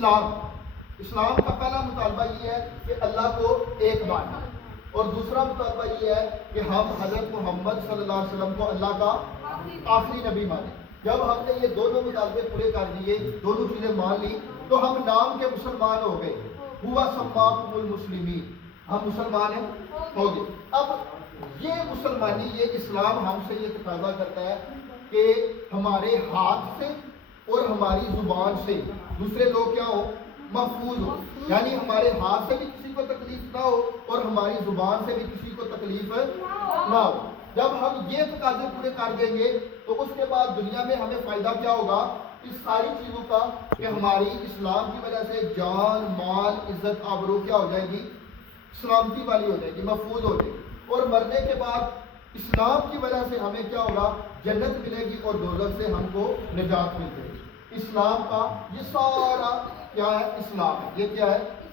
اسلام کا پہلا مطالبہ یہ ہے کہ اللہ کو ایک ماننا، اور دوسرا مطالبہ یہ ہے کہ ہم حضرت محمد صلی اللہ علیہ وسلم کو اللہ کا آخری نبی مانیں۔ جب ہم نے یہ دونوں مطالبے پورے کر لیے، دونوں چیزیں مان لی، تو ہم نام کے مسلمان ہو گئے۔ ہوا سماکم المسلمین، ہم مسلمان ہیں، ہو گئے۔ اب یہ مسلمانی، یہ اسلام ہم سے یہ تقاضا کرتا ہے کہ ہمارے ہاتھ سے اور ہماری زبان سے دوسرے لوگ کیا ہو؟ محفوظ ہو، یعنی ہمارے ہاتھ سے بھی کسی کو تکلیف نہ ہو اور ہماری زبان سے بھی کسی کو تکلیف نہ ہو۔ جب ہم یہ تقاضے پورے کر دیں گے تو اس کے بعد دنیا میں ہمیں فائدہ کیا ہوگا؟ اس ساری چیزوں کا کہ ہماری اسلام کی وجہ سے جان، مال، عزت، آبرو کیا ہو جائے گی؟ سلامتی والی ہو جائے گی، محفوظ ہو جائے گی، اور مرنے کے بعد اسلام کی وجہ سے ہمیں کیا ہوگا؟ جنت ملے گی اور دوزخ سے ہم کو نجات مل جائے گی۔ اسلام کا یہ سارا کیا ہے؟ اسلام ہے۔ یہ کیا ہے؟